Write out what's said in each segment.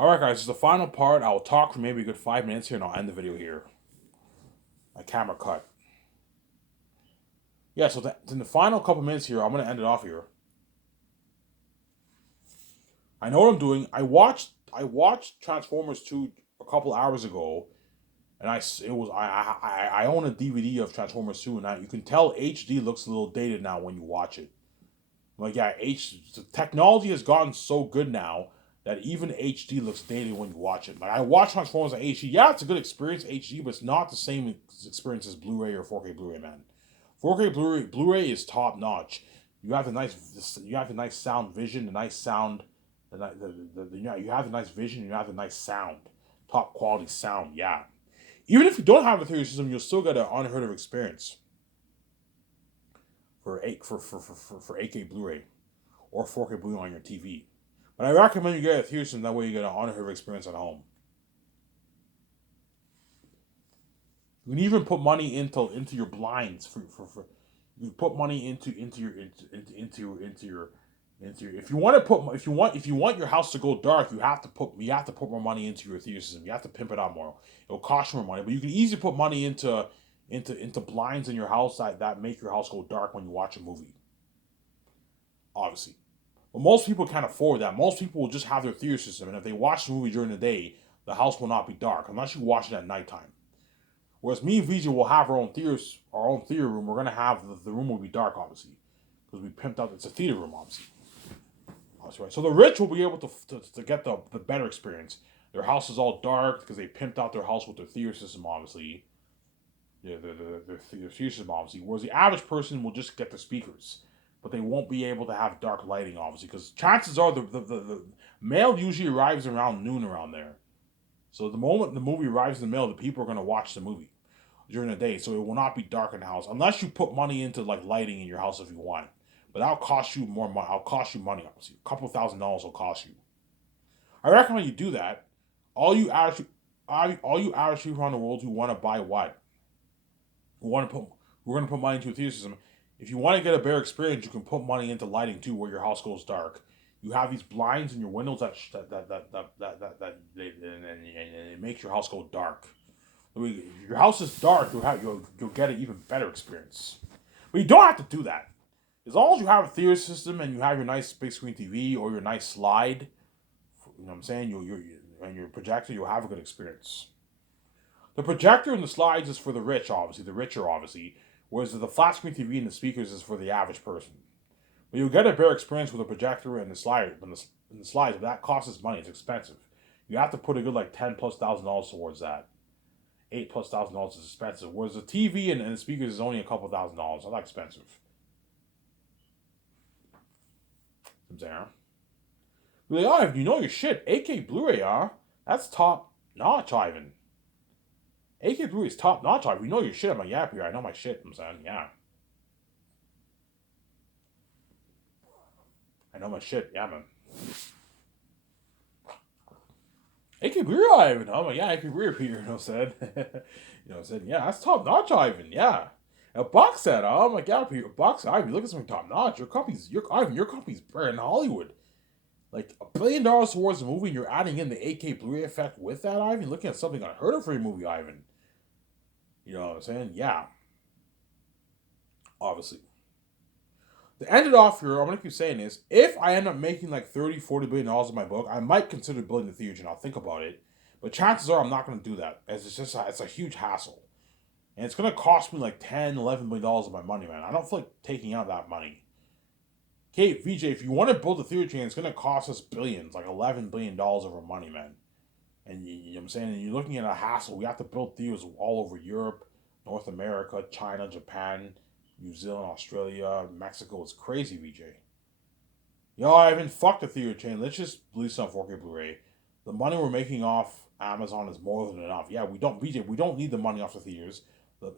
Alright, guys, this is the final part. I'll talk for maybe a good 5 minutes here and I'll end the video here. My camera cut. Yeah, so in the final couple minutes here, I'm going to end it off here. I know what I'm doing. I watched Transformers 2 a couple hours ago, and I own a DVD of Transformers 2, and you can tell HD looks a little dated now when you watch it. Like, yeah, the technology has gotten so good now that even HD looks dated when you watch it. Like, I watch Transformers on HD. Yeah, it's a good experience HD, but it's not the same experience as Blu-ray or 4K Blu-ray, man. 4K Blu-ray is top notch. You have the nice sound vision, the nice sound, you have the nice vision, you have the nice sound, top quality sound. Yeah, even if you don't have a theater system, you'll still get an unheard of experience for 8K Blu-ray or 4K Blu-ray on your TV. But I recommend you get a theater system. That way, you get an unheard of experience at home. You can even put money into your blinds for you put money into your if you want your house to go dark, you have to put more money into your theater system. You have to pimp it out more. It'll cost you more money, but you can easily put money into blinds in your house that make your house go dark when you watch a movie. Obviously. But most people can't afford that. Most people will just have their theater system, and if they watch the movie during the day, the house will not be dark unless you watch it at nighttime. Whereas me and VJ will have our own theater room. We're gonna have the room will be dark, obviously, because we pimped out. It's a theater room, obviously. That's right. So the rich will be able to get the better experience. Their house is all dark because they pimped out their house with their theater system, obviously. Yeah, their theater system, obviously. Whereas the average person will just get the speakers, but they won't be able to have dark lighting, obviously, because chances are the mail usually arrives around noon around there. So the moment the movie arrives in the mail, the people are gonna watch the movie during the day, so it will not be dark in the house unless you put money into like lighting in your house if you want. But that'll cost you more money. I'll cost you money, obviously. A couple $1,000s will cost you. I recommend you do that. All you average, all you average people around the world who want to buy what, who want to put, we're going to put money into a theater system. If you want to get a better experience, you can put money into lighting too, where your house goes dark. You have these blinds in your windows and it makes your house go dark. If your house is dark, you'll get an even better experience. But you don't have to do that. As long as you have a theater system and you have your nice big screen TV or your nice slide, you know what I'm saying, and your projector, you'll have a good experience. The projector and the slides is for the rich, obviously, the richer, obviously, whereas the flat screen TV and the speakers is for the average person. But you'll get a better experience with a projector and the slide, and the slides, but that costs money. It's expensive. You have to put a good like $10,000+ towards that. $8,000+ is expensive. Whereas the TV and the speakers is only a couple $1,000s. Not expensive. I'm saying. Like, oh, if you know your shit, 8K Blu-ray, huh? That's top notch, Ivan. 8K Blu-ray is top notch, Ivan. You know your shit. I'm like, yeah, Peter, I know my shit. I'm saying, yeah. I know my shit. Yeah, man. 8K Blu-ray, Ivan. I'm like, yeah, 8K Blu-ray, Peter. You know what I'm saying? You know what I'm saying? Yeah, that's top notch, Ivan. Yeah. A box set. I'm like, yeah, Peter. Box set, Ivan. Look at something top notch. Your company's better in Hollywood. Like $1 billion towards a movie, and you're adding in the 8K Blu-ray effect with that, Ivan. Looking at something unheard of for a movie, Ivan. You know what I'm saying? Yeah, obviously. To end it off here, I'm gonna keep saying this. If I end up making like 30, $40 billion in my book, I might consider building the theater, and I'll think about it. But chances are I'm not gonna do that, as it's a huge hassle, and it's gonna cost me like 10, $11 billion of my money, man. I don't feel like taking out that money. Okay, VJ, if you want to build a theater chain, it's gonna cost us billions, like $11 billion of our money, man. And you know what I'm saying? And you're looking at a hassle. We have to build theaters all over Europe, North America, China, Japan, New Zealand, Australia, Mexico. It's crazy, VJ. Yo, I haven't fucked the theater chain. Let's just release some 4K Blu-ray. The money we're making off Amazon is more than enough. Yeah, we don't, VJ, we don't need the money off the theaters.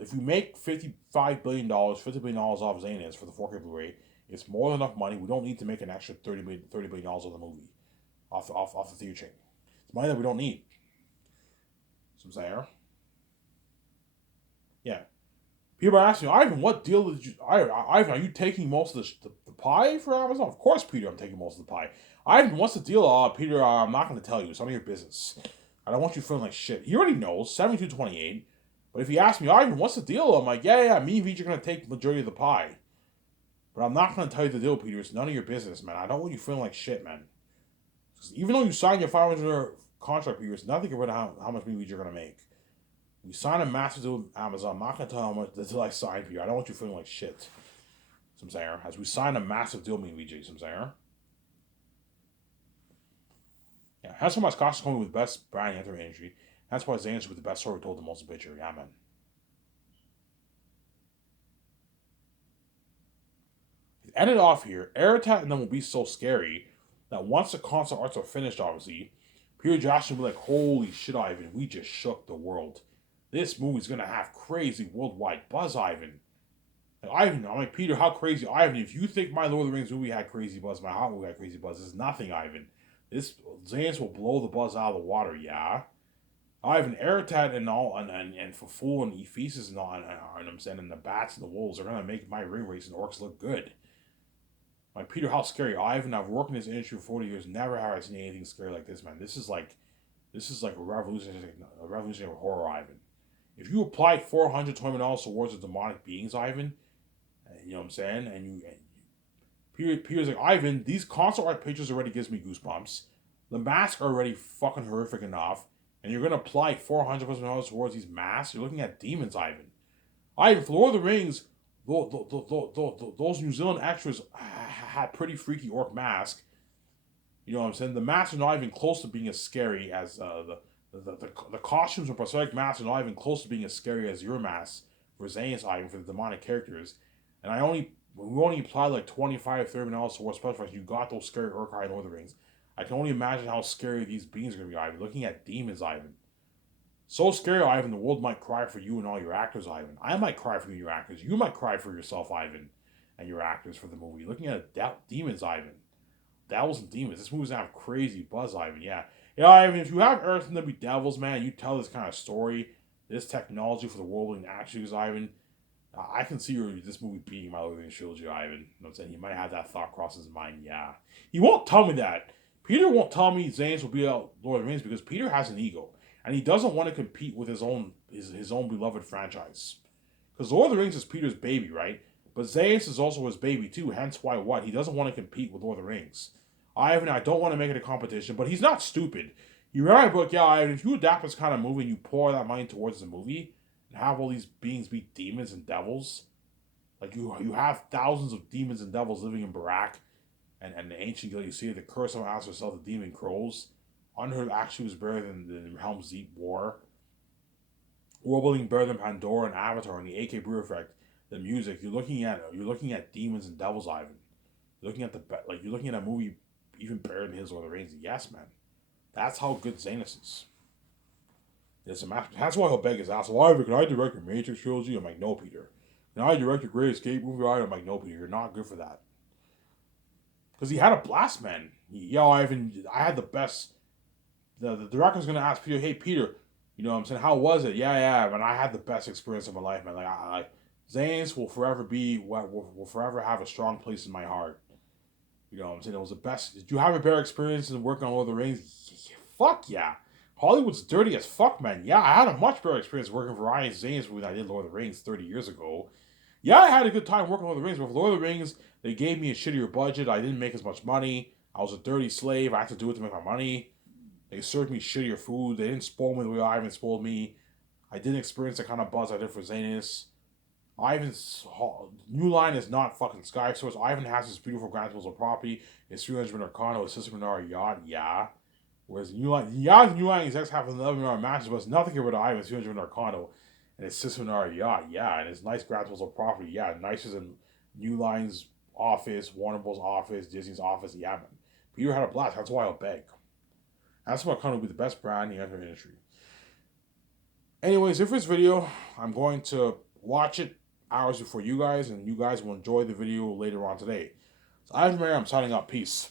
If we make $55 billion, $50 billion off Zanis for the 4K Blu-ray, it's more than enough money. We don't need to make an extra $30 billion of the movie off the theater chain. It's money that we don't need. So I'm saying, yeah. People are asking me, Ivan, what deal did you... Ivan, are you taking most of the pie for Amazon? Of course, Peter, I'm taking most of the pie. Ivan, what's the deal? Peter, I'm not going to tell you. It's none of your business. I don't want you feeling like shit. He already knows, 72-28. But if you ask me, Ivan, what's the deal? I'm like, yeah, me and Vij are going to take the majority of the pie. But I'm not going to tell you the deal, Peter. It's none of your business, man. I don't want you feeling like shit, man. Even though you signed your $500 contract, Peter, it's nothing compared to how much me and Vij are going to make. You sign a massive deal with Amazon. I'm not going to tell you how much until I sign for you. I don't want you feeling like shit. I'm saying, as we sign a massive deal, me and VJ, I'm saying. Yeah, that's why my Scotch is coming with the best brand in the industry. That's why Zane's with the best story told the most picture. Yeah, man. Ended off here. Aratat and them will be so scary that once the concept arts are finished, obviously, Peter Jackson will be like, holy shit, Ivan, we just shook the world. This movie's gonna have crazy worldwide buzz, Ivan. Like, Ivan, I'm like, Peter, how crazy, Ivan, if you think my Lord of the Rings movie had crazy buzz, my Hot movie had crazy buzz, it's nothing, Ivan. This Zans will blow the buzz out of the water, yeah. Ivan, Aratat and all, and Faful and Ephesus and all, and I'm saying, and the bats and the wolves are gonna make my ring race and orcs look good. Like, Peter, how scary, Ivan. I've worked in this industry for 40 years. Never have I seen anything scary like this, man. This is like a revolutionary horror, Ivan. If you applied $420 towards the demonic beings, Ivan, you know what I'm saying, and Peter's like, Ivan, these console art pictures already gives me goosebumps. The masks are already fucking horrific enough, and you're gonna apply $400 towards these masks. You're looking at demons, Ivan. Ivan, for Lord of the Rings, those New Zealand extras had pretty freaky orc mask. You know what I'm saying? The masks are not even close to being as scary as the costumes or prosthetic masks are not even close to being as scary as your masks for Zane's Ivan for the demonic characters. And we only applied like $25-$30 towards special effects. You got those scary orc in Lord of the Rings. I can only imagine how scary these beings are gonna be, Ivan. Looking at demons, Ivan. So scary, Ivan, the world might cry for you and all your actors, Ivan. I might cry for you and your actors. You might cry for yourself, Ivan, and your actors for the movie. Looking at demons, Ivan. Devils and demons. This movie's gonna have crazy buzz, Ivan. Yeah. Yeah, Ivan, if you have Earth and there be devils, man, you tell this kind of story, this technology for the world and actions, Ivan, I can see this movie beating my Lord of the Rings trilogy, Ivan. You know what I'm saying? He might have that thought cross his mind, yeah. He won't tell me that. Peter won't tell me Zanes will be out Lord of the Rings because Peter has an ego. And he doesn't want to compete with his own beloved franchise. Because Lord of the Rings is Peter's baby, right? But Zanes is also his baby too, hence why what? He doesn't want to compete with Lord of the Rings. Ivan, I don't want to make it a competition, but he's not stupid. You read my book, yeah, Ivan, if you adapt this kind of movie and you pour that money towards the movie, and have all these beings be demons and devils, like you have thousands of demons and devils living in Barak, and the ancient guild, you see the curse of asked herself the demon crows. Unheard actually was better than the Helm's Deep War. World better than Pandora and Avatar and the AK Brew effect. The music you're looking at demons and devils, Ivan. You're looking at a movie even better than his Lord of the Rings. Yes, man. That's how good Zanus is. It's a master. That's why he'll beg his ass. Well, Ivan, can I direct your Matrix trilogy? I'm like, no, Peter. Can I direct your Great Escape movie? I'm like, no, Peter. You're not good for that. Because he had a blast, man. Ivan, I had the best. The director's gonna ask Peter, hey Peter, you know what I'm saying, how was it? Yeah, man, I had the best experience of my life, man. Like Zanes will forever will forever have a strong place in my heart. You know what I'm saying? It was the best. Did you have a better experience in working on Lord of the Rings? Fuck yeah. Hollywood's dirty as fuck, man. Yeah, I had a much better experience working for Ryan Zanes when I did Lord of the Rings 30 years ago. Yeah, I had a good time working on Lord of the Rings, but for Lord of the Rings, they gave me a shittier budget. I didn't make as much money. I was a dirty slave. I had to do it to make my money. They served me shittier food. They didn't spoil me the way Ivan spoiled me. I didn't experience the kind of buzz I did for Zanus. Ivan's new line is not fucking Sky Source. Ivan has this beautiful grand piece of property. His 300 minute condo, his Sister Minara yacht, yeah. Whereas new line execs have 11 minute matches, but it's nothing compared to Ivan's 300 minute condo and his Sister Minara yacht, yeah. And his nice grand piece of property, yeah. Nicer than New Line's office, Warner Bros. Office, Disney's office, yeah, man. Peter had a blast. That's why I'll beg. That's what kind of be the best brand in the entertainment industry. Anyways, if this video, I'm going to watch it hours before you guys, and you guys will enjoy the video later on today. So I'm signing out. Peace.